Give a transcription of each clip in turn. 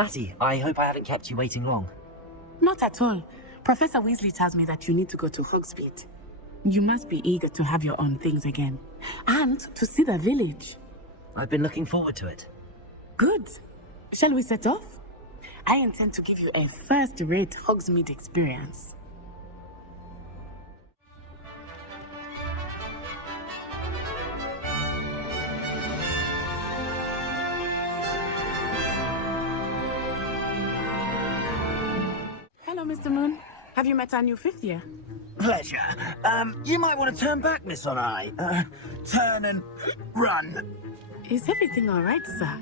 Natty, I hope I haven't kept you waiting long. Not at all. Professor Weasley tells me that you need to go to Hogsmeade. You must be eager to have your own things again. And to see the village. I've been looking forward to it. Good. Shall we set off? I intend to give you a first-rate Hogsmeade experience. Hello, Mr. Moon. Have you met our new fifth year? Pleasure. You might want to turn back, Miss On-Eye. Turn and run. Is everything all right, sir?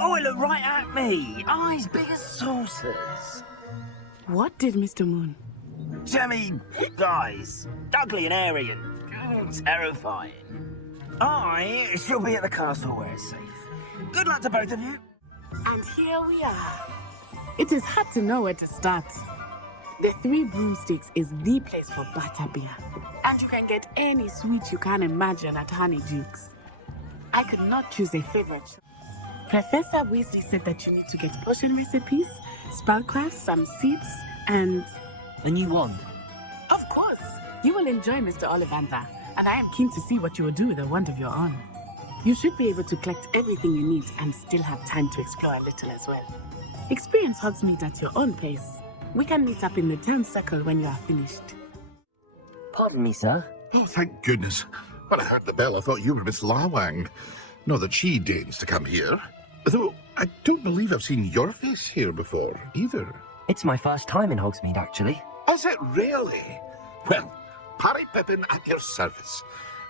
Oh, it looked right at me. Eyes big as saucers. What did Mr. Moon? Jammy guys. Ugly and airy and terrifying. I shall be at the castle where it's safe. Good luck to both of you. And here we are. It is hard to know where to start. The Three Broomsticks is the place for butterbeer. And you can get any sweet you can imagine at Honeyduke's. I could not choose a favorite. Professor Weasley said that you need to get potion recipes, spellcraft, some seeds, and... A new wand. Of course! You will enjoy Mr. Ollivander, and I am keen to see what you will do with a wand of your own. You should be able to collect everything you need and still have time to explore a little as well. Experience Hogsmeade at your own pace. We can meet up in the town circle when you are finished. Pardon me, sir. Oh, thank goodness. When I heard the bell, I thought you were Miss Lawang. Not that she deigns to come here. Though I don't believe I've seen your face here before, either. It's my first time in Hogsmeade, actually. Is it really? Well, Parry Pippin at your service.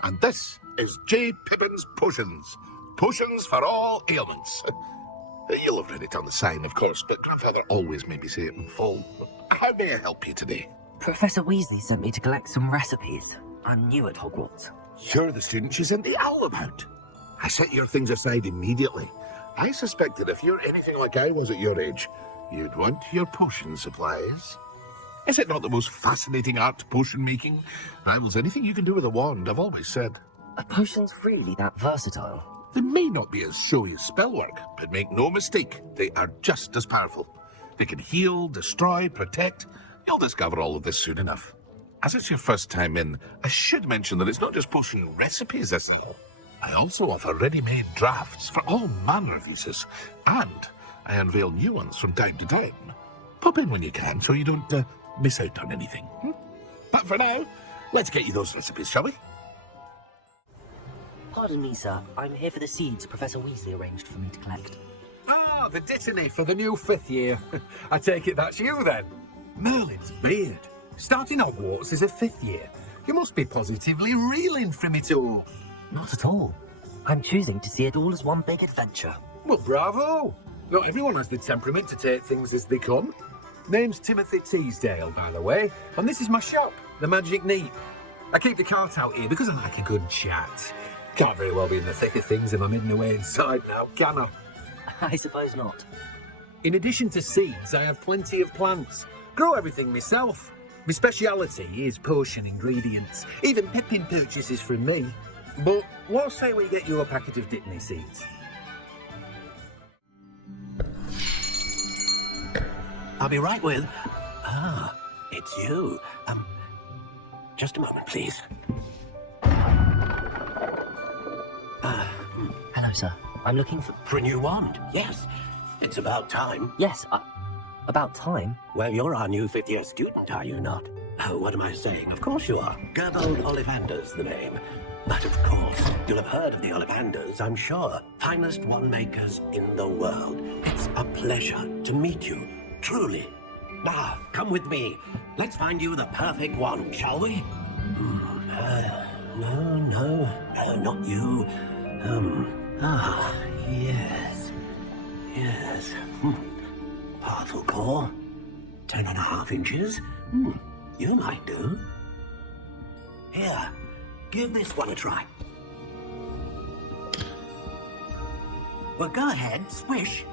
And this is J. Pippin's Potions. Potions for all ailments. You'll have read it on the sign, of course, but Grandfather always made me say it in full. How may I help you today? Professor Weasley sent me to collect some recipes. I'm new at Hogwarts. You're the student she sent the owl about. I set your things aside immediately. I suspected if you're anything like I was at your age, you'd want your potion supplies. Is it not the most fascinating art, potion making? Rivals anything you can do with a wand, I've always said. Are potions really that versatile? They may not be as showy as spellwork, but make no mistake, they are just as powerful. They can heal, destroy, protect. You'll discover all of this soon enough. As it's your first time in, I should mention that it's not just potion recipes, that's all. I also offer ready-made drafts for all manner of uses, and I unveil new ones from time to time. Pop in when you can so you don't miss out on anything. But for now, let's get you those recipes, shall we? Pardon me, sir. I'm here for the seeds Professor Weasley arranged for me to collect. Ah, the dittany for the new fifth year. I take it that's you, then. Merlin's beard. Starting Hogwarts is a fifth year. You must be positively reeling from it all. Not at all. I'm choosing to see it all as one big adventure. Well, bravo. Not everyone has the temperament to take things as they come. Name's Timothy Teasdale, by the way, and this is my shop, the Magic Neat. I keep the cart out here because I like a good chat. Can't very well be in the thick of things if I'm hidden away inside now, can I? I suppose not. In addition to seeds, I have plenty of plants. Grow everything myself. My speciality is potion ingredients. Even Pippin purchases from me. But what say we get you a packet of dittany seeds? I'll be right with... Ah, it's you. Just a moment, please. Hello, sir. I'm looking for... For a new wand, yes. It's about time. Yes, about time. Well, you're our new fifth-year student, are you not? Oh, what am I saying? Of course you are. Gerbold Ollivander's the name. But of course, you'll have heard of the Ollivanders, I'm sure. Finest wand makers in the world. It's a pleasure to meet you, truly. Now, come with me. Let's find you the perfect wand, shall we? No, not you. Yes. Partial core. 10.5 inches. You might do. Here, give this one a try. Well, go ahead, swish.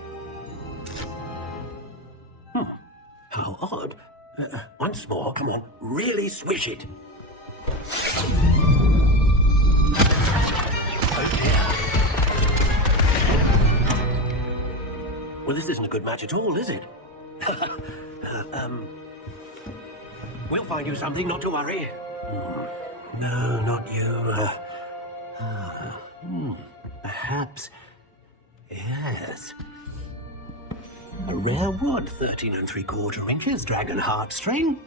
How odd. Once more, come on, really swish it. Oh dear. Well, this isn't a good match at all, is it? We'll find you something, not to worry. No, not you. Perhaps... Yes. A rare wood, 13 3/4 inches, dragon heartstring.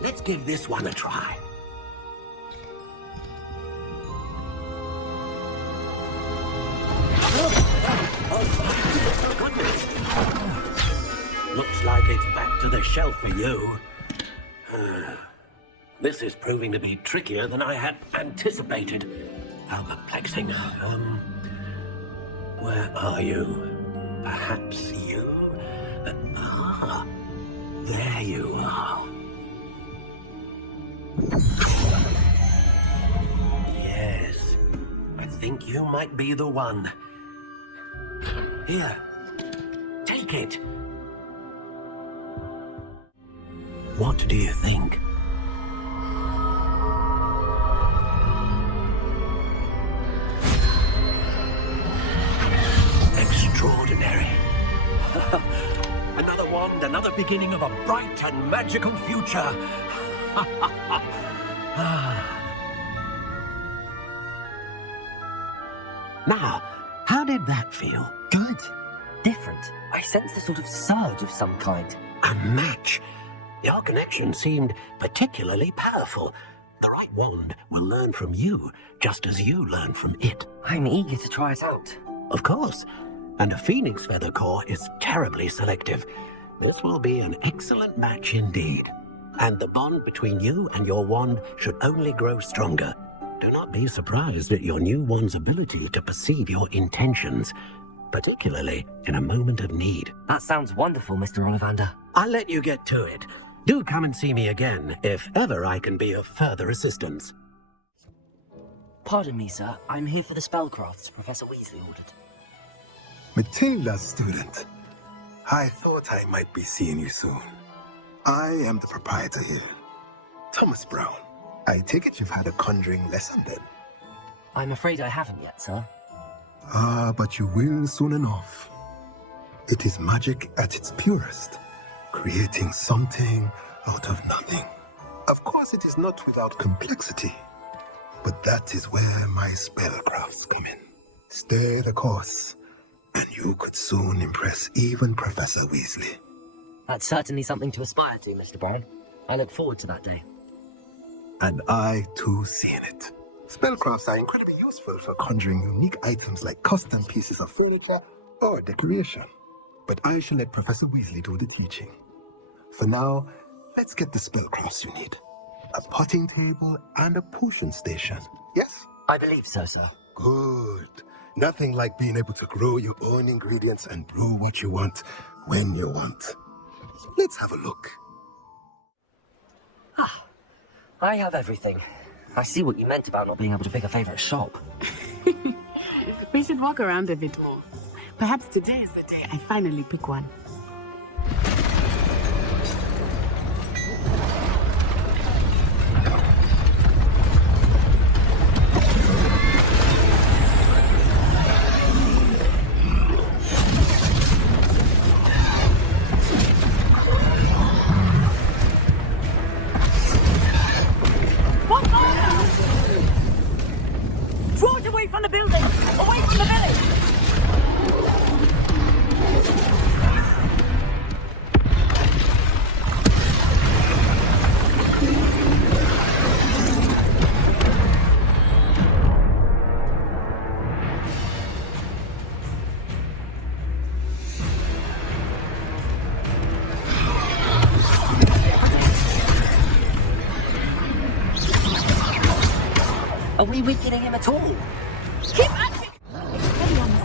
Let's give this one a try. Oh, goodness. Looks like it's back to the shelf for you. This is proving to be trickier than I had anticipated. How perplexing. Where are you? Perhaps you? There you are. Yes, I think you might be the one. Here, take it. What do you think? Extraordinary. Another wand, another beginning of a bright and magical future. Now, how did that feel? Good. Different. I sensed a sort of surge of some kind. A match. Your connection seemed particularly powerful. The right wand will learn from you, just as you learn from it. I'm eager to try it out. Of course. And a phoenix feather core is terribly selective. This will be an excellent match indeed. And the bond between you and your wand should only grow stronger. Do not be surprised at your new wand's ability to perceive your intentions, particularly in a moment of need. That sounds wonderful, Mr. Ollivander. I'll let you get to it. Do come and see me again, if ever I can be of further assistance. Pardon me, sir. I'm here for the spellcrafts Professor Weasley ordered. Matilda's student. I thought I might be seeing you soon. I am the proprietor here. Thomas Brown. I take it you've had a conjuring lesson then? I'm afraid I haven't yet, sir. But you will soon enough. It is magic at its purest, creating something out of nothing. Of course, it is not without complexity, but that is where my spellcrafts come in. Stay the course, and you could soon impress even Professor Weasley. That's certainly something to aspire to, Mr. Brown. I look forward to that day. And I, too, see in it. Spellcrafts are incredibly useful for conjuring unique items like custom pieces of furniture or decoration. But I shall let Professor Weasley do the teaching. For now, let's get the spellcrafts you need. A potting table and a potion station, yes? I believe so, sir. Good. Nothing like being able to grow your own ingredients and brew what you want when you want. Let's have a look. I have everything. I see what you meant about not being able to pick a favorite shop. We should walk around a bit more. Perhaps today is the day I finally pick one. Draw it away from the building! Away from the village! Are we weakening him at all? Keep acting! Steady on this.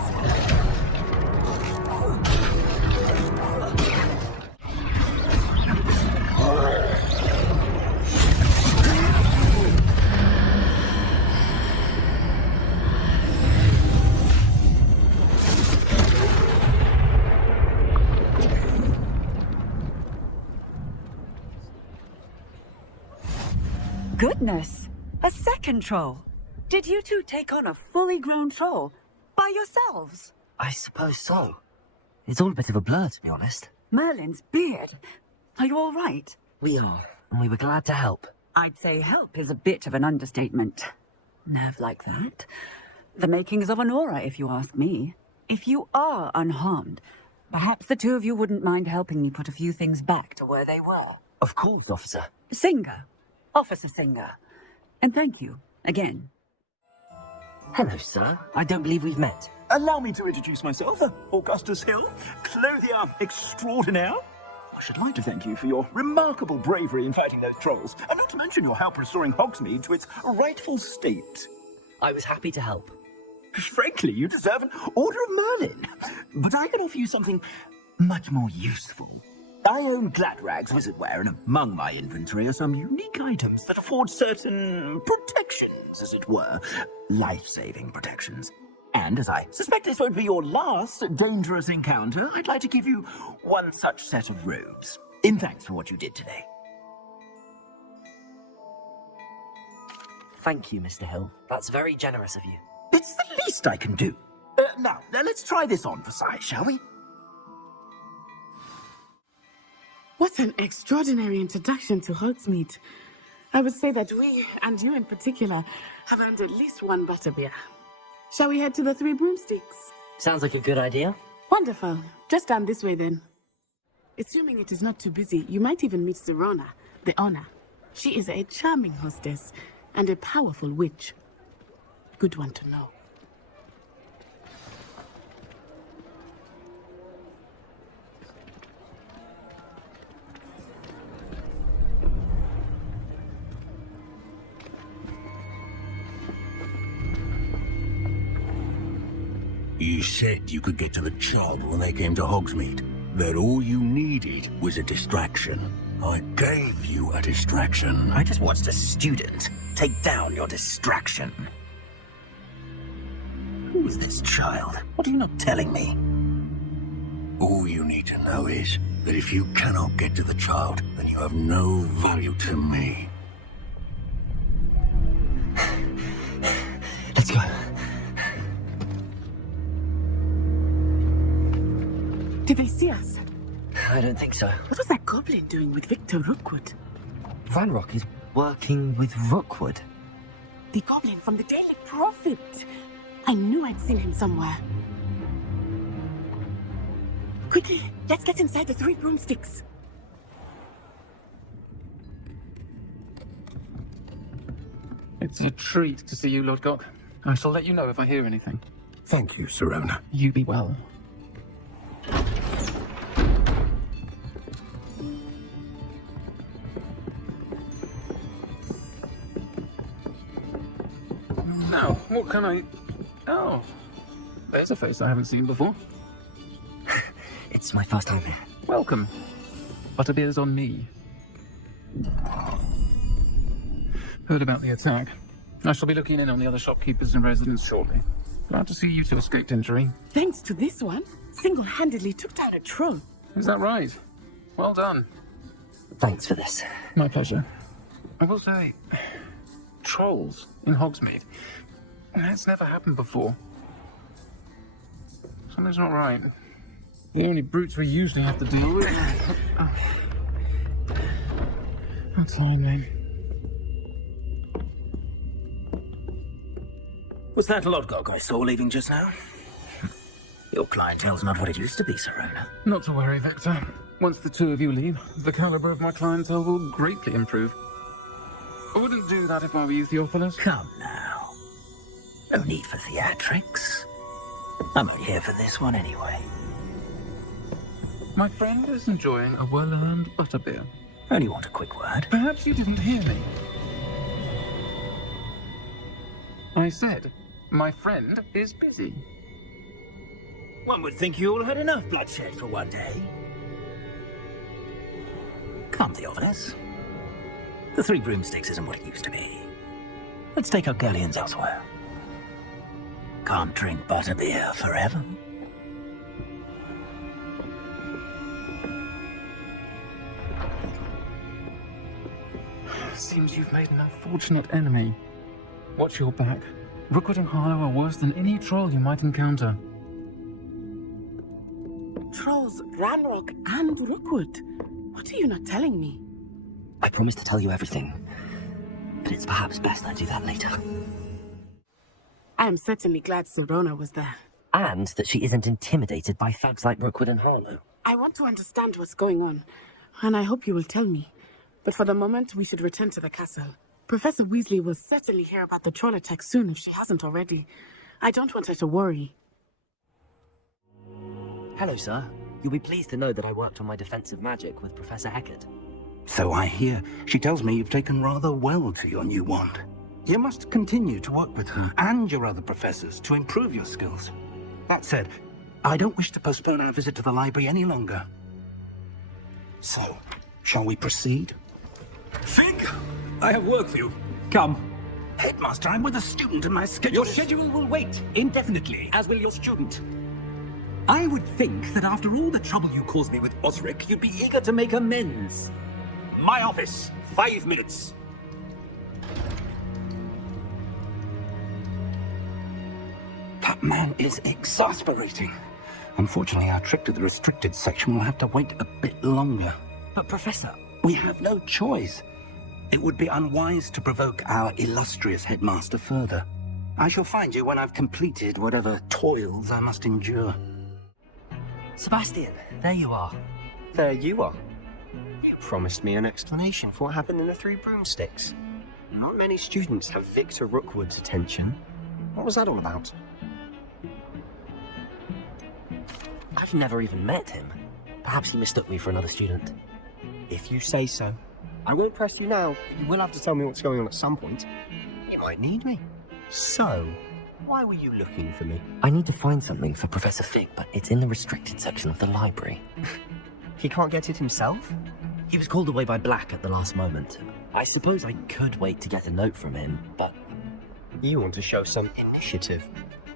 Goodness! A second troll! Did you two take on a fully grown troll by yourselves? I suppose so. It's all a bit of a blur, to be honest. Merlin's beard. Are you all right? We are, and we were glad to help. I'd say help is a bit of an understatement. Nerve like that. The makings of an aura, if you ask me. If you are unharmed, perhaps the two of you wouldn't mind helping me put a few things back to where they were. Of course, officer. Singer. Officer Singer. And thank you, again. Hello, sir. I don't believe we've met. Allow me to introduce myself, Augustus Hill, clothier extraordinaire. I should like to thank you for your remarkable bravery in fighting those trolls, and not to mention your help restoring Hogsmeade to its rightful state. I was happy to help. Frankly, you deserve an Order of Merlin, but I can offer you something much more useful. I own Gladrag's wizardware, and among my inventory are some unique items that afford certain protections, as it were. Life-saving protections. And as I suspect this won't be your last dangerous encounter, I'd like to give you one such set of robes, in thanks for what you did today. Thank you, Mr. Hill. That's very generous of you. It's the least I can do. Now, let's try this on for size, shall we? What an extraordinary introduction to Hogsmeade. I would say that we, and you in particular, have earned at least one butterbeer. Shall we head to the Three Broomsticks? Sounds like a good idea. Wonderful. Just down this way then. Assuming it is not too busy, you might even meet Sirona, the owner. She is a charming hostess and a powerful witch. Good one to know. You said you could get to the job when they came to Hogsmeade. That all you needed was a distraction. I gave you a distraction. I just watched a student take down your distraction. Who is this child? What are you not telling me? All you need to know is that if you cannot get to the child, then you have no value to me. Let's go. Did they see us? I don't think so. What was that goblin doing with Victor Rookwood? Ranrock is working with Rookwood. The goblin from the Daily Prophet. I knew I'd seen him somewhere. Quickly, let's get inside the Three Broomsticks. It's a treat to see you, Lord Gok. I shall let you know if I hear anything. Thank you, Sirona. You be well. Now, what can I... Oh, there's a face I haven't seen before. It's my first time here. Welcome. Butterbeer's on me. Heard about the attack. I shall be looking in on the other shopkeepers and residents shortly. Glad to see you two escaped injury. Thanks to this one, single-handedly took down a troll. Is that right? Well done. Thanks for this. My pleasure. I will say, trolls in Hogsmeade. That's never happened before. Something's not right. The only brutes we usually have to deal with. That's fine then. Was that Lord Gog I saw leaving just now? Your clientele's not what it used to be, Sirona. Not to worry, Victor. Once the two of you leave, the caliber of my clientele will greatly improve. I wouldn't do that if I were you, Theophilus. Come now. No need for theatrics. I'm only here for this one anyway. My friend is enjoying a well-earned butterbeer. Only want a quick word. Perhaps you didn't hear me. I said, my friend is busy. One would think you all had enough bloodshed for one day. Come, Theophilus. The Three Broomsticks isn't what it used to be. Let's take our galleons elsewhere. Can't drink butterbeer forever. Seems you've made an unfortunate enemy. Watch your back. Rookwood and Harlow are worse than any troll you might encounter. Ranrock and Rookwood. What are you not telling me? I promised to tell you everything, but it's perhaps best I do that later. I am certainly glad Sirona was there. And that she isn't intimidated by thugs like Rookwood and Harlow. I want to understand what's going on, and I hope you will tell me. But for the moment, we should return to the castle. Professor Weasley will certainly hear about the troll attack soon if she hasn't already. I don't want her to worry. Hello, sir. You'll be pleased to know that I worked on my defensive magic with Professor Heckard. So I hear. She tells me you've taken rather well to your new wand. You must continue to work with her and your other professors to improve your skills. That said, I don't wish to postpone our visit to the library any longer. So, shall we proceed? Fig, I have work for you. Come. Headmaster, I'm with a student and my schedule Your is- schedule will wait indefinitely, as will your student. I would think that after all the trouble you caused me with Osric, you'd be eager to make amends. My office, 5 minutes. That man is exasperating. Unfortunately, our trip to the restricted section will have to wait a bit longer. But Professor... We have no choice. It would be unwise to provoke our illustrious headmaster further. I shall find you when I've completed whatever toils I must endure. Sebastian, there you are. There you are. You promised me an explanation for what happened in the Three Broomsticks. Not many students have Victor Rookwood's attention. What was that all about? I've never even met him. Perhaps he mistook me for another student. If you say so. I won't press you now. You will have to tell me what's going on at some point. You might need me. So, why were you looking for me? I need to find something for Professor Fig, but it's in the restricted section of the library. He can't get it himself? He was called away by Black at the last moment. I suppose I could wait to get a note from him, but... You want to show some initiative.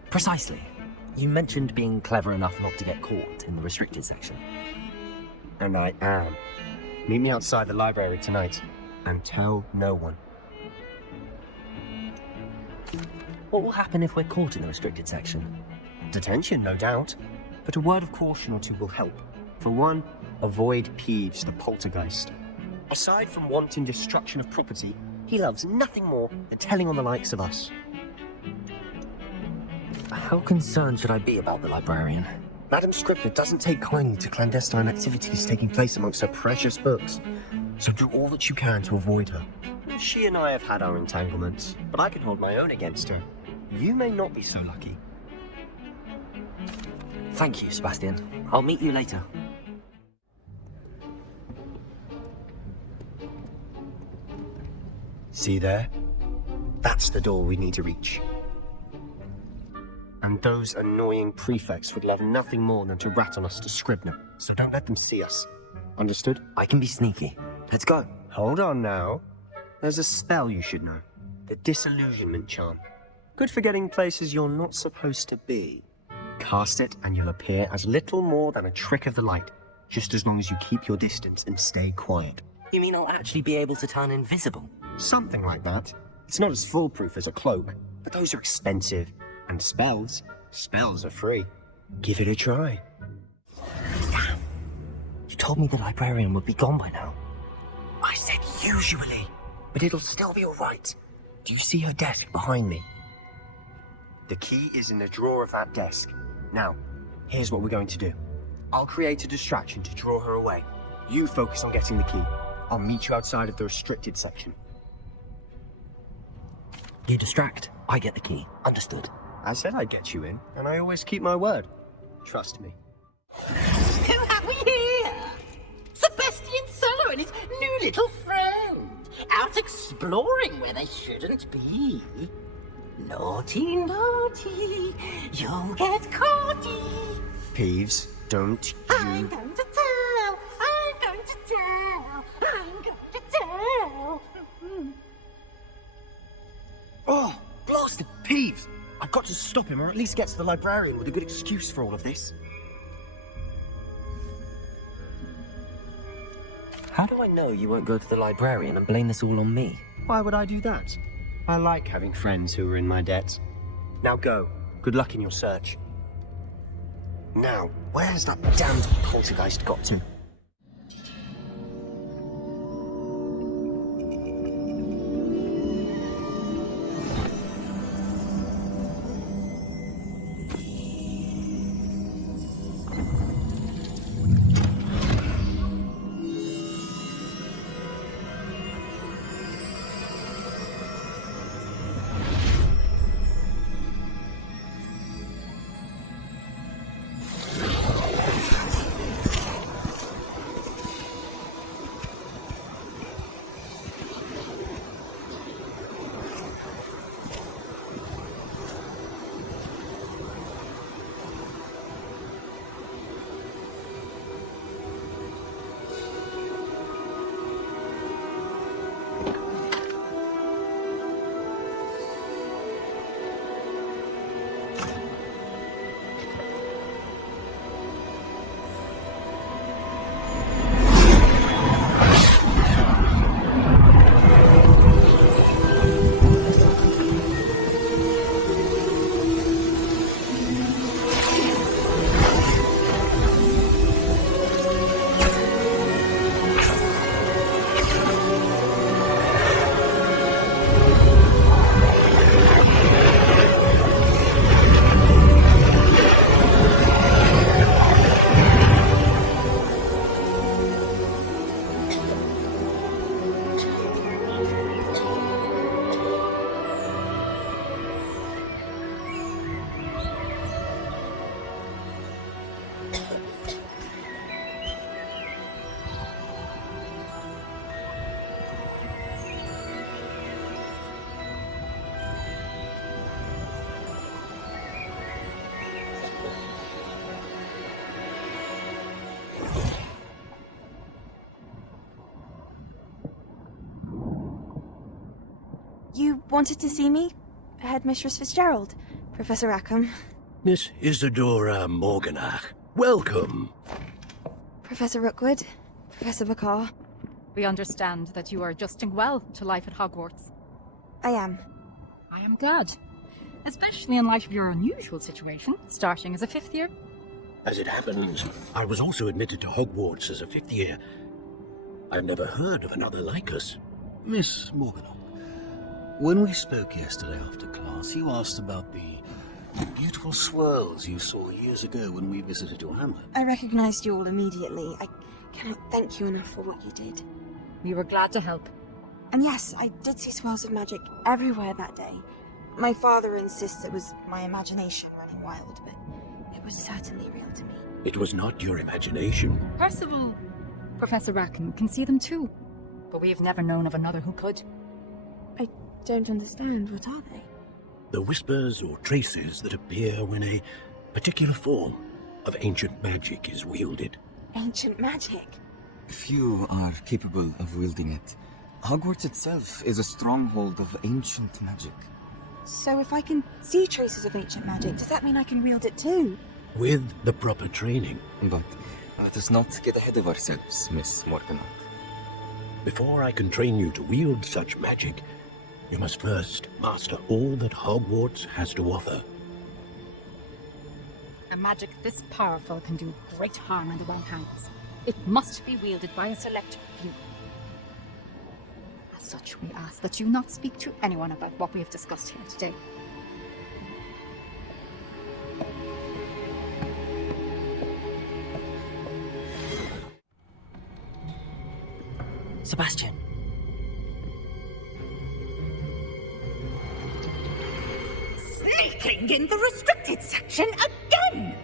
Precisely. You mentioned being clever enough not to get caught in the restricted section. And I am. Meet me outside the library tonight, and tell no one. What will happen if we're caught in the restricted section? Detention, no doubt. But a word of caution or two will help. For one, avoid Peeves, the poltergeist. Aside from wanting destruction of property, he loves nothing more than telling on the likes of us. How concerned should I be about the librarian? Madam Scribner doesn't take kindly to clandestine activities taking place amongst her precious books, so do all that you can to avoid her. She and I have had our entanglements, but I can hold my own against her. You may not be so lucky. Thank you, Sebastian. I'll meet you later. See there? That's the door we need to reach. And those annoying prefects would love nothing more than to rat on us to Scribner, so don't let them see us. Understood? I can be sneaky. Let's go. Hold on now. There's a spell you should know. The Disillusionment Charm. Good for getting places you're not supposed to be. Cast it and you'll appear as little more than a trick of the light, just as long as you keep your distance and stay quiet. You mean I'll actually be able to turn invisible? Something like that. It's not as foolproof as a cloak, but those are expensive. And spells are free. Give it a try. Damn. You told me the librarian would be gone by now. I said usually, but it'll still be all right. Do you see her desk behind me? The key is in the drawer of that desk. Now, here's what we're going to do. I'll create a distraction to draw her away. You focus on getting the key. I'll meet you outside of the restricted section. You distract, I get the key. Understood. I said I'd get you in, and I always keep my word. Trust me. Who have we here? Sebastian Solo and his new little friend. Out exploring where they shouldn't be. Naughty, naughty. You'll get caughty. Peeves, don't you... I'm going to tell. I'm going to tell. I'm going to tell. Oh, blasted Peeves! I've got to stop him, or at least get to the librarian with a good excuse for all of this. How do I know you won't go to the librarian and blame this all on me? Why would I do that? I like having friends who are in my debt. Now go. Good luck in your search. Now, where's that damned poltergeist got to? You wanted to see me? Headmistress Fitzgerald, Professor Rackham. Miss Isadora Morganach, welcome. Professor Rookwood, Professor McCaw. We understand that you are adjusting well to life at Hogwarts. I am. I am glad. Especially in light of your unusual situation, starting as a 5th year. As it happens, I was also admitted to Hogwarts as a 5th year. I've never heard of another like us. Miss Morganach, when we spoke yesterday after class, you asked about the beautiful swirls you saw years ago when we visited your hamlet. I recognized you all immediately. I cannot thank you enough for what you did. We were glad to help. And yes, I did see swirls of magic everywhere that day. My father insists it was my imagination running wild, but it was certainly real to me. It was not your imagination. Percival, Professor Rackham can see them too, but we have never known of another who could. I don't understand. What are they? The whispers or traces that appear when a particular form of ancient magic is wielded. Ancient magic? Few are capable of wielding it. Hogwarts itself is a stronghold of ancient magic. So if I can see traces of ancient magic, does that mean I can wield it too? With the proper training. But let us not get ahead of ourselves, Miss Morganach. Before I can train you to wield such magic, you must first master all that Hogwarts has to offer. A magic this powerful can do great harm in the wrong hands. It must be wielded by a select few. As such, we ask that you not speak to anyone about what we have discussed here today. Sebastian. Sneaking in the restricted section again!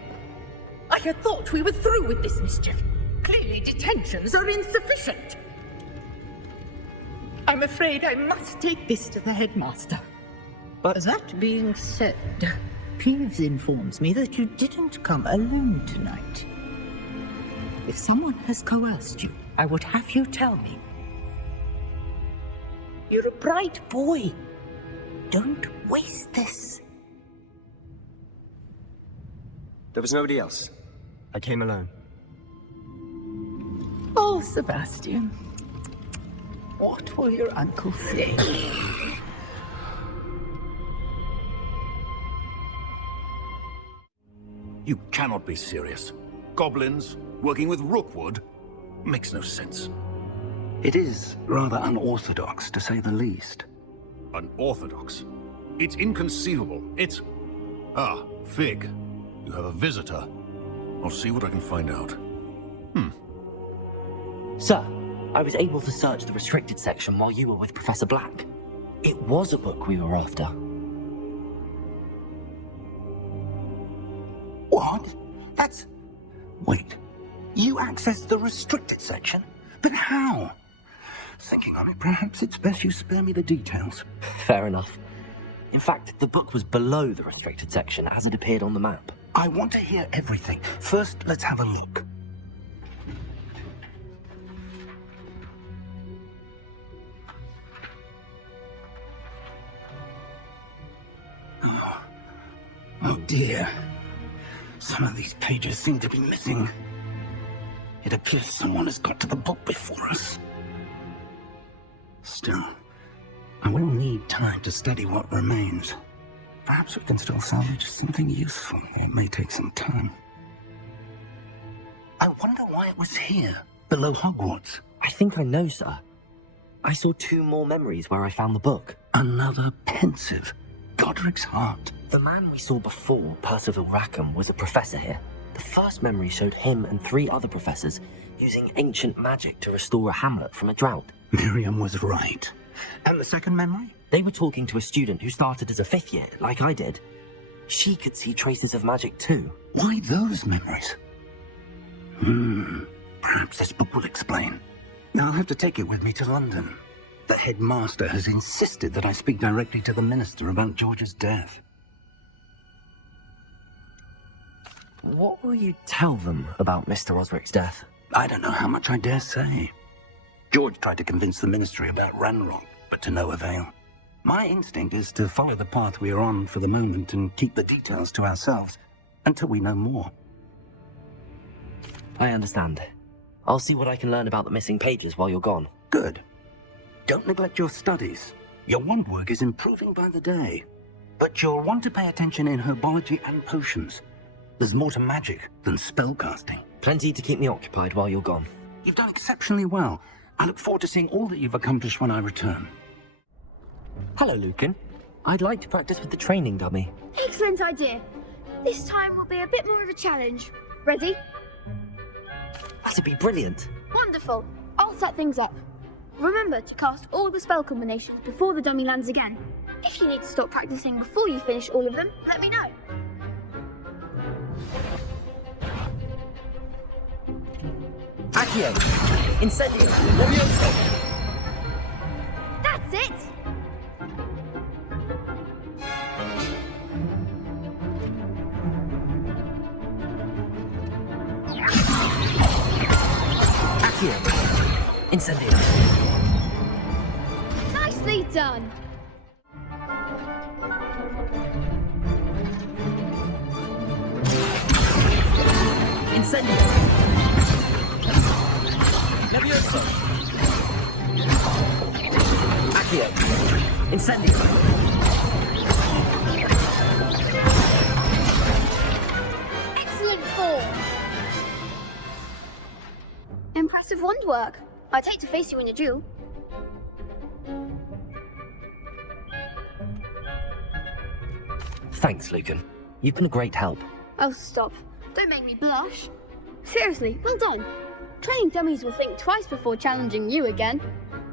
I had thought we were through with this mischief. Clearly detentions are insufficient. I'm afraid I must take this to the headmaster. But that being said, Peeves informs me that you didn't come alone tonight. If someone has coerced you, I would have you tell me. You're a bright boy. Don't waste this. there was nobody else. I came alone. Oh, Sebastian. What will your uncle say? You cannot be serious. Goblins working with Rookwood? Makes no sense. It is rather unorthodox, to say the least. Unorthodox? It's inconceivable. It's... Ah, Fig. You have a visitor. I'll see what I can find out. Sir, I was able to search the restricted section while you were with Professor Black. It was a book we were after. What? That's... Wait. You accessed the restricted section? But how? Thinking on it, perhaps it's best you spare me the details. Fair enough. In fact, the book was below the restricted section as it appeared on the map. I want to hear everything. First, let's have a look. Oh dear. Some of these pages seem to be missing. It appears someone has got to the book before us. Still, I will need time to study what remains. Perhaps we can still salvage something useful. It may take some time. I wonder why it was here, below Hogwarts. I think I know, sir. I saw 2 more memories where I found the book. Another pensive. Godric's heart. The man we saw before, Percival Rackham, was a professor here. The first memory showed him and 3 other professors using ancient magic to restore a hamlet from a drought. Miriam was right. And the second memory? They were talking to a student who started as a 5th year, like I did. She could see traces of magic too. Why those memories? Perhaps this book will explain. I'll have to take it with me to London. The headmaster has insisted that I speak directly to the minister about George's death. What will you tell them about Mr. Osric's death? I don't know how much I dare say. George tried to convince the ministry about Ranrock, but to no avail. My instinct is to follow the path we are on for the moment and keep the details to ourselves until we know more. I understand. I'll see what I can learn about the missing pages while you're gone. Good. Don't neglect your studies. Your wand work is improving by the day. But you'll want to pay attention in herbology and potions. There's more to magic than spellcasting. Plenty to keep me occupied while you're gone. You've done exceptionally well. I look forward to seeing all that you've accomplished when I return. Hello, Lucan. I'd like to practice with the training dummy. Excellent idea. This time will be a bit more of a challenge. Ready? That'd be brilliant. Wonderful. I'll set things up. Remember to cast all the spell combinations before the dummy lands again. If you need to stop practicing before you finish all of them, let me know. Accio! Incendio! Levioso! That's it! Accio! Incendio! Nicely done! Incendio! Levioso! Accio! Incendio! Excellent form! Impressive wand work. I'd hate to face you in a duel. Thanks, Lucan. You've been a great help. Oh, stop. Don't make me blush. Seriously, well done. Training dummies will think twice before challenging you again.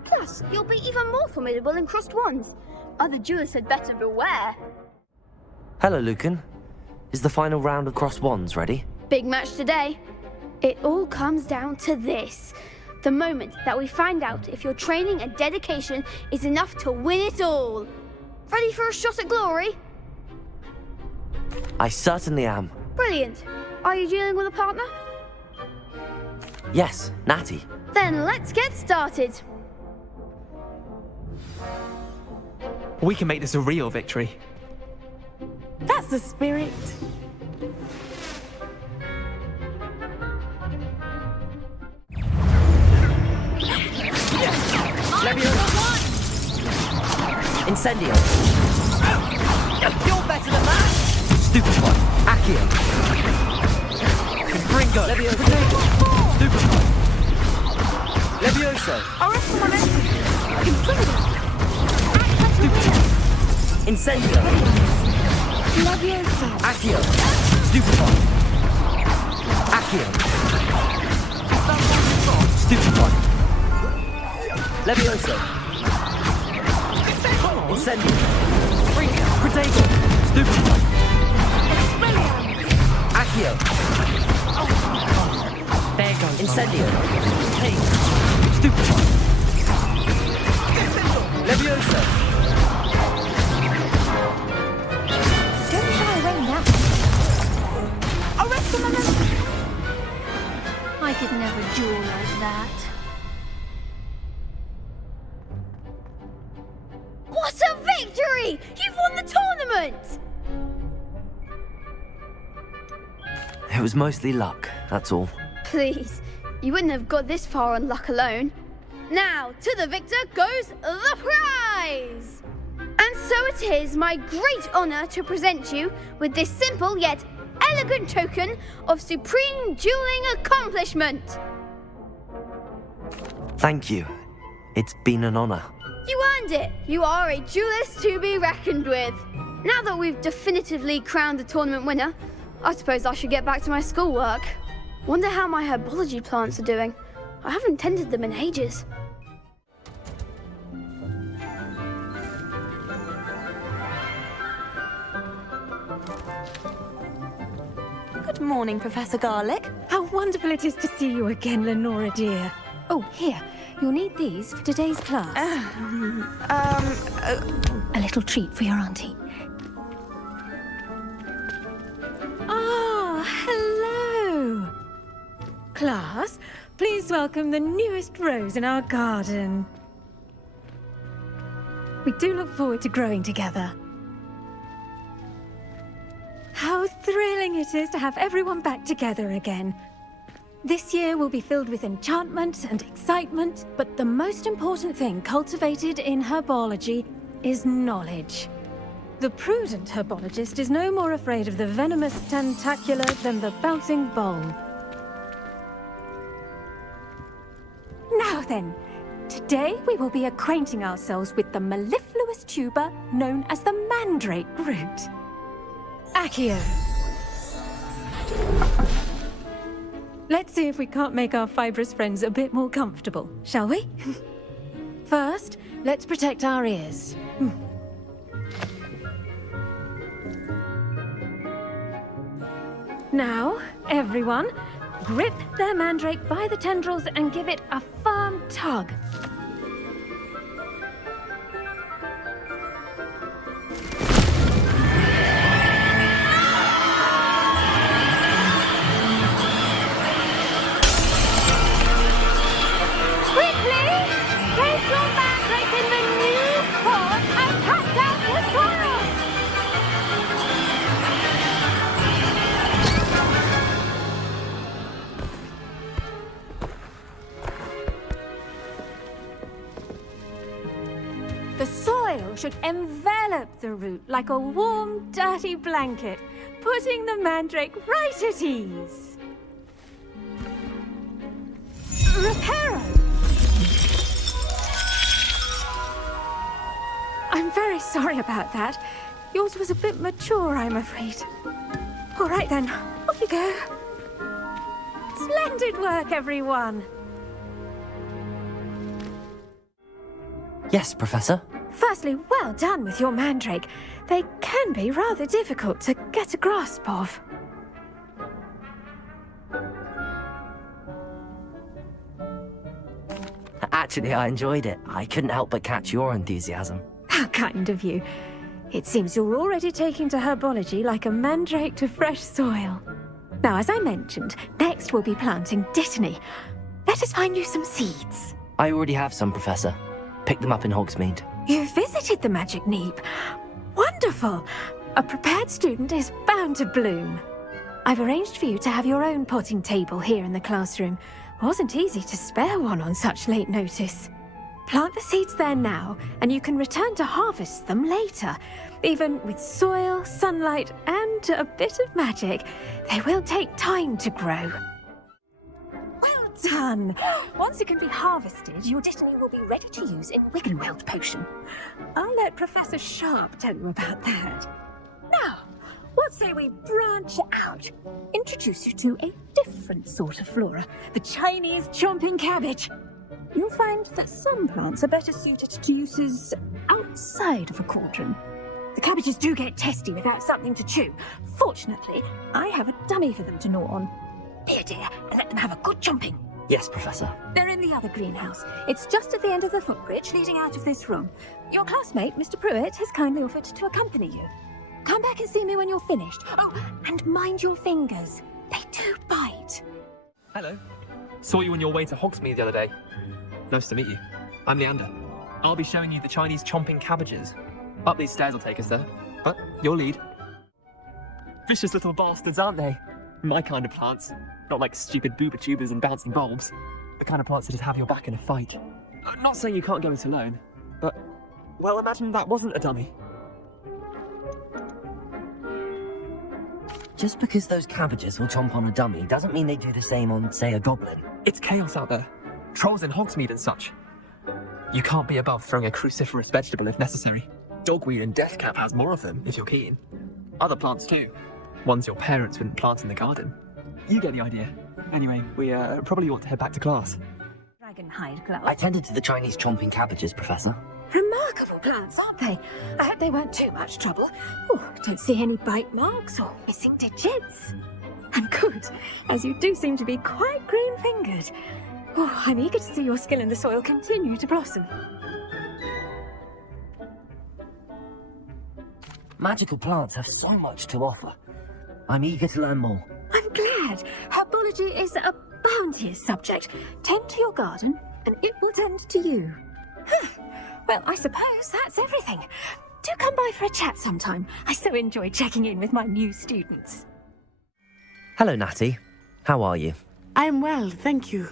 Plus, you'll be even more formidable in crossed wands. Other duelists had better beware. Hello, Lucan. Is the final round of crossed wands ready? Big match today. It all comes down to this. The moment that we find out if your training and dedication is enough to win it all. Ready for a shot at glory? I certainly am. Brilliant. Are you dealing with a partner? Yes, Natty. Then let's get started. We can make this a real victory. That's the spirit. Incendio! You're better than that! Stupid one! Accio! Protego! Protego! Stupefy! Levioso! Arresto Momentum! Incendio! Levioso! Accio! Stupefy! Accio! Stupefy! Levioso! Incendio! Protego! Stupefy! Accio! There goes Incendio! Hey! Stupefy! Levioso! Don't shy away now. Arresto Momentum! I could never duel like that. What a victory! You've won the tournament! It was mostly luck, that's all. Please, you wouldn't have got this far on luck alone. Now, to the victor goes the prize! And so it is my great honor to present you with this simple yet elegant token of supreme dueling accomplishment. Thank you. It's been an honor. You earned it. You are a duelist to be reckoned with. Now that we've definitively crowned the tournament winner, I suppose I should get back to my schoolwork. Wonder how my herbology plants are doing. I haven't tended them in ages. Good morning, Professor Garlick. How wonderful it is to see you again, Lenora dear. Oh, here. You'll need these for today's class. A little treat for your auntie. Ah, hello. Class, please welcome the newest rose in our garden. We do look forward to growing together. How thrilling it is to have everyone back together again. This year will be filled with enchantment and excitement, but the most important thing cultivated in herbology is knowledge. The prudent herbologist is no more afraid of the venomous tentacular than the bouncing bulb. Now then, today we will be acquainting ourselves with the mellifluous tuber known as the mandrake root. Accio. Let's see if we can't make our fibrous friends a bit more comfortable, shall we? First, let's protect our ears. Now, everyone, grip their mandrake by the tendrils and give it a firm tug. The soil should envelop the root like a warm, dirty blanket, putting the mandrake right at ease. Reparo! I'm very sorry about that. Yours was a bit mature, I'm afraid. All right then, off you go. Splendid work, everyone. Yes, Professor? Firstly, well done with your mandrake. They can be rather difficult to get a grasp of. Actually, I enjoyed it. I couldn't help but catch your enthusiasm. How kind of you. It seems you're already taking to herbology like a mandrake to fresh soil. Now, as I mentioned, next we'll be planting dittany. Let us find you some seeds. I already have some, Professor. Picked them up in Hogsmeade. You visited the Magic Neep. Wonderful. A prepared student is bound to bloom. I've arranged for you to have your own potting table here in the classroom. Wasn't easy to spare one on such late notice. Plant the seeds there now, and you can return to harvest them later. Even with soil, sunlight, and a bit of magic, they will take time to grow. done. Once it can be harvested, your destiny will be ready to use in Wiggenweld potion. I'll let Professor Sharp tell you about that. Now, what say we branch out? Introduce you to a different sort of flora, the Chinese chomping cabbage. You'll find that some plants are better suited to uses outside of a cauldron. The cabbages do get testy without something to chew. Fortunately, I have a dummy for them to gnaw on. Be a dear and let them have a good chomping. Yes, Professor. They're in the other greenhouse. It's just at the end of the footbridge leading out of this room. Your classmate, Mr. Pruitt, has kindly offered to accompany you. Come back and see me when you're finished. Oh, and mind your fingers. They do bite. Hello. Saw you on your way to Hogsmeade the other day. Nice to meet you. I'm Leander. I'll be showing you the Chinese chomping cabbages. Up these stairs will take us there. But you'll lead. Vicious little bastards, aren't they? My kind of plants. Not like stupid booba tubers and bouncing bulbs. The kind of plants that'd have your back in a fight. I'm not saying you can't go it alone, but... well, imagine that wasn't a dummy. Just because those cabbages will chomp on a dummy doesn't mean they do the same on, say, a goblin. It's chaos out there. Trolls in Hogsmeade and such. You can't be above throwing a cruciferous vegetable if necessary. Dogweed and deathcap has more of them, if you're keen. Other plants too. Ones your parents wouldn't plant in the garden. You get the idea. Anyway, we probably ought to head back to class. Dragonhide Club. I tended to the Chinese chomping cabbages, Professor. Remarkable plants, aren't they? I hope they weren't too much trouble. Oh, don't see any bite marks or missing digits. And good, as you do seem to be quite green-fingered. Oh, I'm eager to see your skill in the soil continue to blossom. Magical plants have so much to offer. I'm eager to learn more. I'm glad. Herbology is a bounteous subject. Tend to your garden, and it will tend to you. Well, I suppose that's everything. Do come by for a chat sometime. I so enjoy checking in with my new students. Hello, Natty. How are you? I'm well, thank you.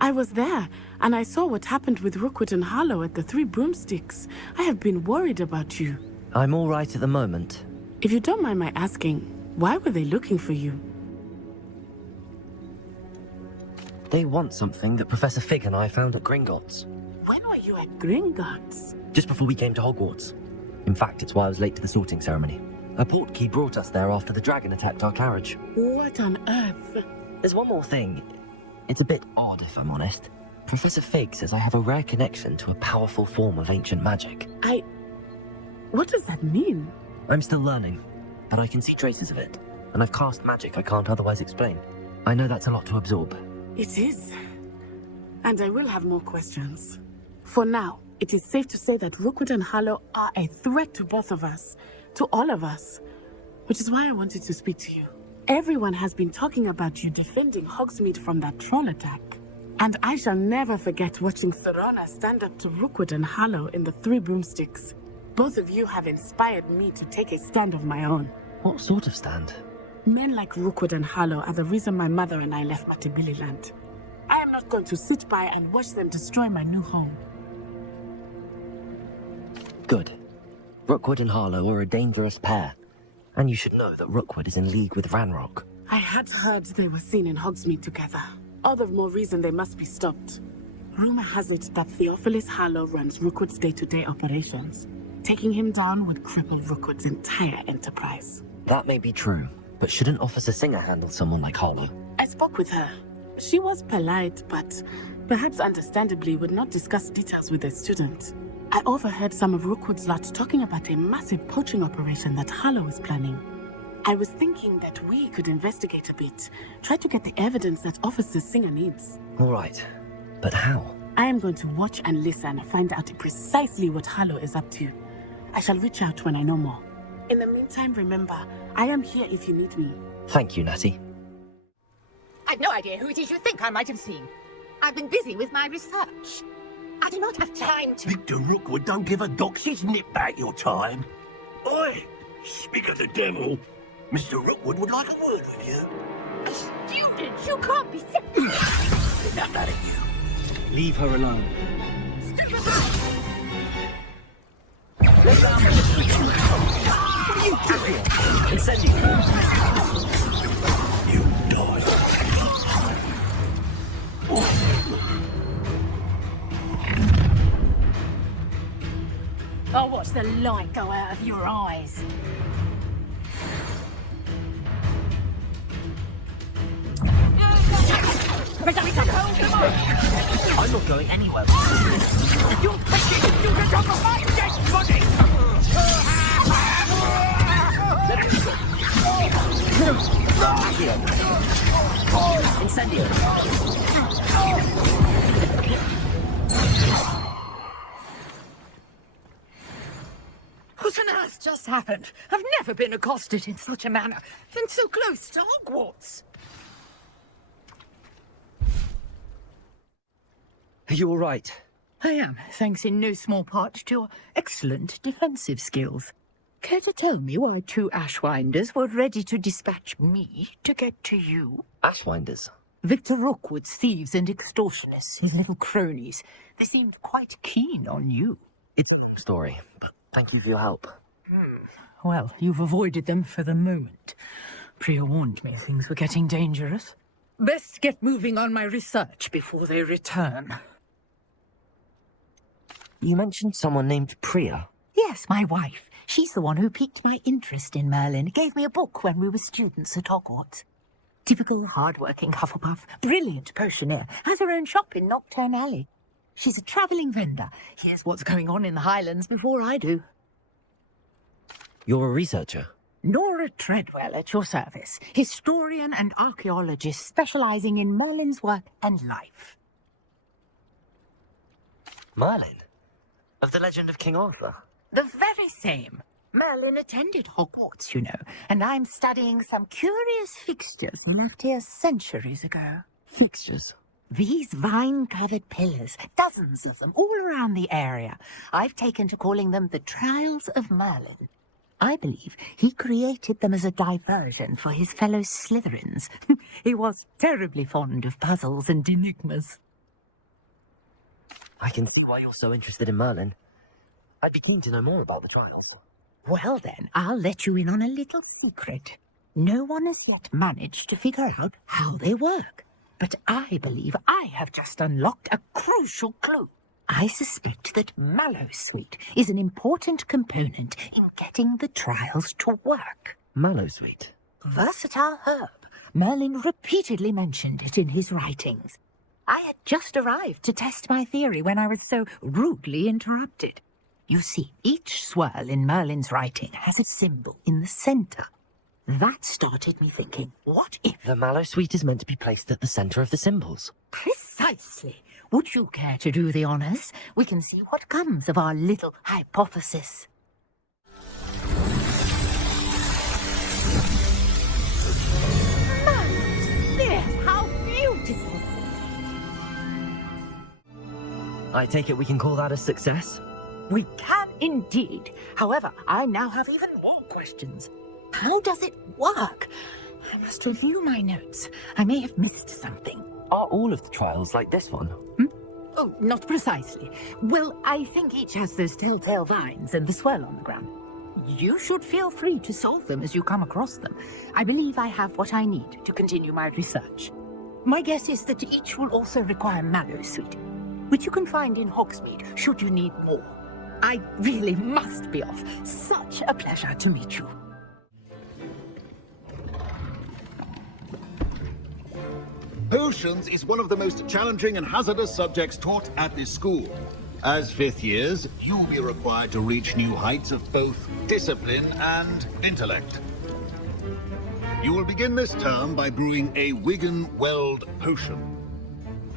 I was there, and I saw what happened with Rookwood and Harlow at the Three Broomsticks. I have been worried about you. I'm all right at the moment. If you don't mind my asking, why were they looking for you? They want something that Professor Fig and I found at Gringotts. When were you at Gringotts? Just before we came to Hogwarts. In fact, it's why I was late to the sorting ceremony. A portkey brought us there after the dragon attacked our carriage. What on earth? There's one more thing. It's a bit odd, if I'm honest. Professor Fig says I have a rare connection to a powerful form of ancient magic. What does that mean? I'm still learning, but I can see traces of it. And I've cast magic I can't otherwise explain. I know that's a lot to absorb. It is. And I will have more questions. For now, it is safe to say that Rookwood and Harlow are a threat to both of us. To all of us. Which is why I wanted to speak to you. Everyone has been talking about you defending Hogsmeade from that troll attack. And I shall never forget watching Thorona stand up to Rookwood and Harlow in the Three Broomsticks. Both of you have inspired me to take a stand of my own. What sort of stand? Men like Rookwood and Harlow are the reason my mother and I left Matabeleland. I am not going to sit by and watch them destroy my new home. Good. Rookwood and Harlow are a dangerous pair. And you should know that Rookwood is in league with Ranrock. I had heard they were seen in Hogsmeade together. All the more reason they must be stopped. Rumor has it that Theophilus Harlow runs Rookwood's day-to-day operations. Taking him down would cripple Rookwood's entire enterprise. That may be true, but shouldn't Officer Singer handle someone like Harlow? I spoke with her. She was polite, but perhaps understandably would not discuss details with a student. I overheard some of Rookwood's lot talking about a massive poaching operation that Harlow is planning. I was thinking that we could investigate a bit, try to get the evidence that Officer Singer needs. All right, but how? I am going to watch and listen and find out precisely what Harlow is up to. I shall reach out when I know more. In the meantime, remember, I am here if you need me. Thank you, Natty. I've no idea who it is you think I might have seen. I've been busy with my research. I do not have time to... Victor Rookwood don't give a doxy's nip back your time. Oi! Speak of the devil, Mr. Rookwood would like a word with you. A student? You can't be sick. Enough out of you. Leave her alone. What are you doing? Incendiary. You die. watch the light go out of your eyes. I'm not going anywhere. You take it! You can drop a my dead body! Incendio. What on earth just happened? I've never been accosted in such a manner, and so close to Hogwarts. Are you all right? I am, thanks in no small part to your excellent defensive skills. Care to tell me why 2 Ashwinders were ready to dispatch me to get to you? Ashwinders? Victor Rookwood's thieves and extortionists, his little cronies. They seemed quite keen on you. It's a long story, but thank you for your help. Well, you've avoided them for the moment. Priya warned me things were getting dangerous. Best get moving on my research before they return. You mentioned someone named Priya. Yes, my wife. She's the one who piqued my interest in Merlin. Gave me a book when we were students at Hogwarts. Typical hard-working Hufflepuff, brilliant potioneer, has her own shop in Nocturne Alley. She's a travelling vendor. Here's what's going on in the Highlands before I do. You're a researcher? Nora Treadwell at your service, historian and archaeologist specialising in Merlin's work and life. Merlin? Of the legend of King Arthur? The very same. Merlin attended Hogwarts, you know, and I'm studying some curious fixtures left here centuries ago. Fixtures? These vine-covered pillars, dozens of them, all around the area. I've taken to calling them the Trials of Merlin. I believe he created them as a diversion for his fellow Slytherins. He was terribly fond of puzzles and enigmas. I can see why you're so interested in Merlin. I'd be keen to know more about the trials. Well then, I'll let you in on a little secret. No one has yet managed to figure out how they work. But I believe I have just unlocked a crucial clue. I suspect that Mallowsweet is an important component in getting the trials to work. Mallowsweet? Versatile herb. Merlin repeatedly mentioned it in his writings. I had just arrived to test my theory when I was so rudely interrupted. You see, each swirl in Merlin's writing has a symbol in the centre. That started me thinking, what if... The Mallowsweet is meant to be placed at the centre of the symbols. Precisely. Would you care to do the honours? We can see what comes of our little hypothesis. Yes, how beautiful! I take it we can call that a success? We can indeed. However, I now have even more questions. How does it work? I must review my notes. I may have missed something. Are all of the trials like this one? Oh, not precisely. Well, I think each has those telltale vines and the swirl on the ground. You should feel free to solve them as you come across them. I believe I have what I need to continue my research. My guess is that each will also require Mallowsweet, which you can find in Hogsmeade should you need more. I really must be off. Such a pleasure to meet you. Potions is one of the most challenging and hazardous subjects taught at this school. As 5th years, you will be required to reach new heights of both discipline and intellect. You will begin this term by brewing a Wigan-Weld potion.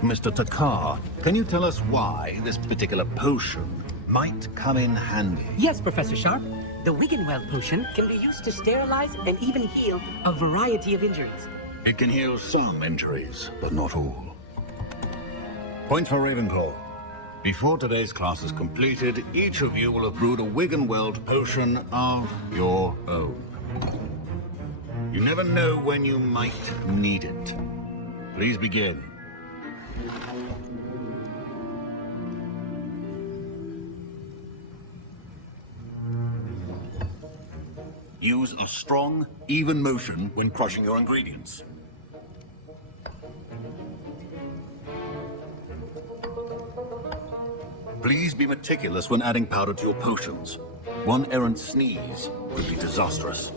Mr. Takar, can you tell us why this particular potion might come in handy? Yes, Professor Sharp. The Wigan-Weld potion can be used to sterilize and even heal a variety of injuries. It can heal some injuries, but not all. Point for Ravenclaw. Before today's class is completed, each of you will have brewed a Wigan-Weld potion of your own. You never know when you might need it. Please begin. Use a strong, even motion when crushing your ingredients. Please be meticulous when adding powder to your potions. One errant sneeze could be disastrous.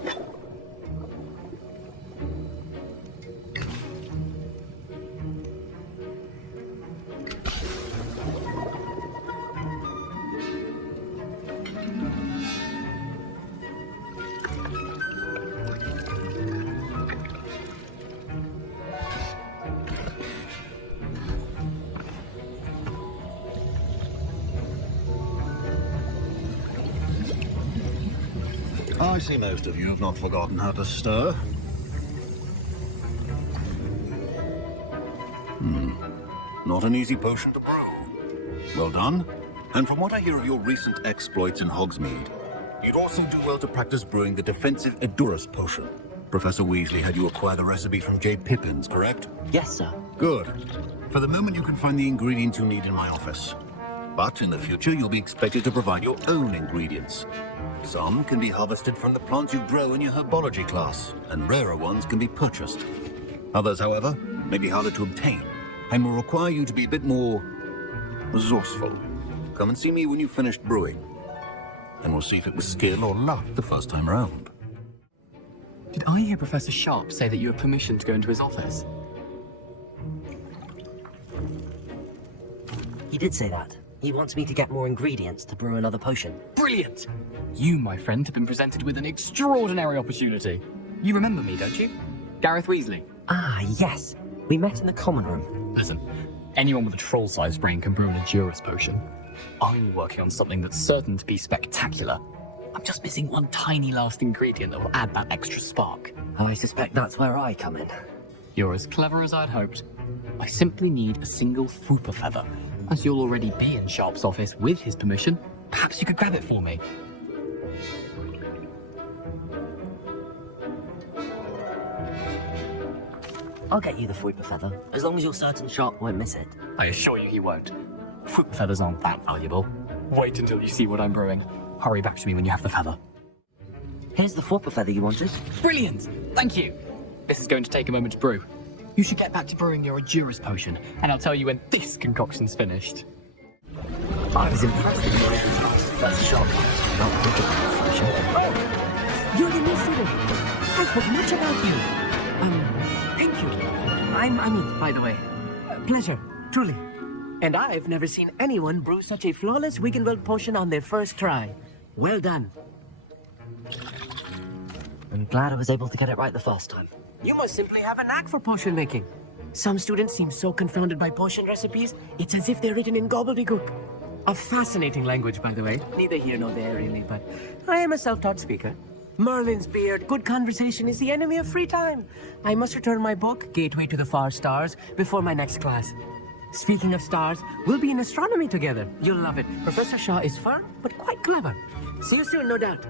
I see most of you have not forgotten how to stir. Not an easy potion to brew. Well done. And from what I hear of your recent exploits in Hogsmeade, you'd also do well to practice brewing the defensive Edurus potion. Professor Weasley had you acquire the recipe from J. Pippins, correct? Yes, sir. Good. For the moment, you can find the ingredients you need in my office. But in the future, you'll be expected to provide your own ingredients. Some can be harvested from the plants you grow in your herbology class, and rarer ones can be purchased. Others, however, may be harder to obtain, and will require you to be a bit more resourceful. Come and see me when you've finished brewing, and we'll see if it was skill or luck the first time around. Did I hear Professor Sharp say that you have permission to go into his office? He did say that. He wants me to get more ingredients to brew another potion. Brilliant! You, my friend, have been presented with an extraordinary opportunity. You remember me, don't you? Gareth Weasley. Ah, yes. We met in the common room. Listen, anyone with a troll-sized brain can brew an Edurus potion. I'm working on something that's certain to be spectacular. I'm just missing one tiny last ingredient that will add that extra spark. I suspect that's where I come in. You're as clever as I'd hoped. I simply need a single Fooper feather. As you'll already be in Sharp's office with his permission, perhaps you could grab it for me. I'll get you the Fooper feather, as long as you're certain Sharp won't miss it. I assure you he won't. Fooper feathers aren't that valuable. Wait until you see what I'm brewing. Hurry back to me when you have the feather. Here's the Fooper feather you wanted. Brilliant! Thank you! This is going to take a moment to brew. You should get back to brewing your Edurus potion, and I'll tell you when this concoction's finished. I was impressed with the way you passed Professor Sharp. Not thinking about the potion. Oh! You're the new student. I've heard much about you. Thank you. I mean, by the way, pleasure, truly. And I've never seen anyone brew such a flawless Wiggenweld potion on their first try. Well done. I'm glad I was able to get it right the first time. You must simply have a knack for potion making. Some students seem so confounded by potion recipes, it's as if they're written in gobbledygook. A fascinating language, by the way. Neither here nor there, really, but I am a self-taught speaker. Merlin's beard, good conversation is the enemy of free time. I must return my book, Gateway to the Far Stars, before my next class. Speaking of stars, we'll be in astronomy together. You'll love it. Professor Shaw is firm, but quite clever. See you soon, no doubt.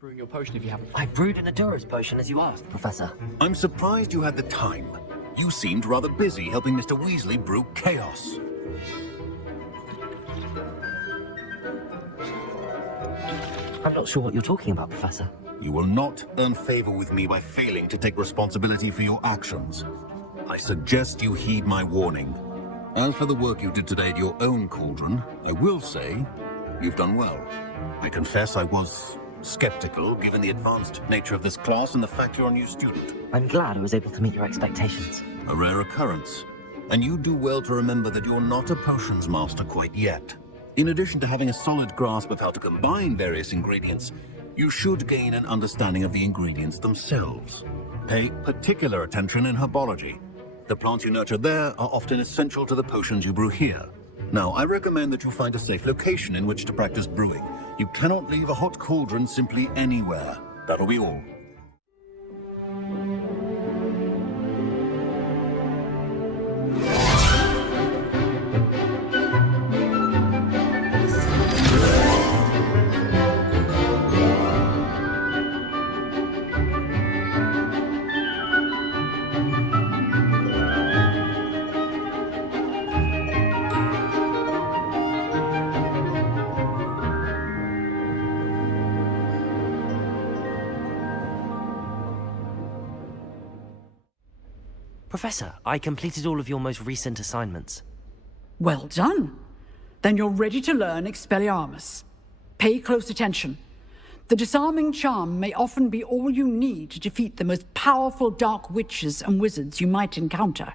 Brewing your potion if you haven't. I brewed an Edurus potion as you asked, Professor. I'm surprised you had the time. You seemed rather busy helping Mr. Weasley brew chaos. I'm not sure what you're talking about, Professor. You will not earn favor with me by failing to take responsibility for your actions. I suggest you heed my warning. As for the work you did today at your own cauldron, I will say you've done well. I confess I was skeptical, given the advanced nature of this class and the fact you're a new student. I'm glad I was able to meet your expectations. A rare occurrence. And you do well to remember that you're not a potions master quite yet. In addition to having a solid grasp of how to combine various ingredients, you should gain an understanding of the ingredients themselves. Pay particular attention in herbology. The plants you nurture there are often essential to the potions you brew here. Now, I recommend that you find a safe location in which to practice brewing. You cannot leave a hot cauldron simply anywhere. That'll be all. Professor, I completed all of your most recent assignments. Well done. Then you're ready to learn Expelliarmus. Pay close attention. The disarming charm may often be all you need to defeat the most powerful dark witches and wizards you might encounter.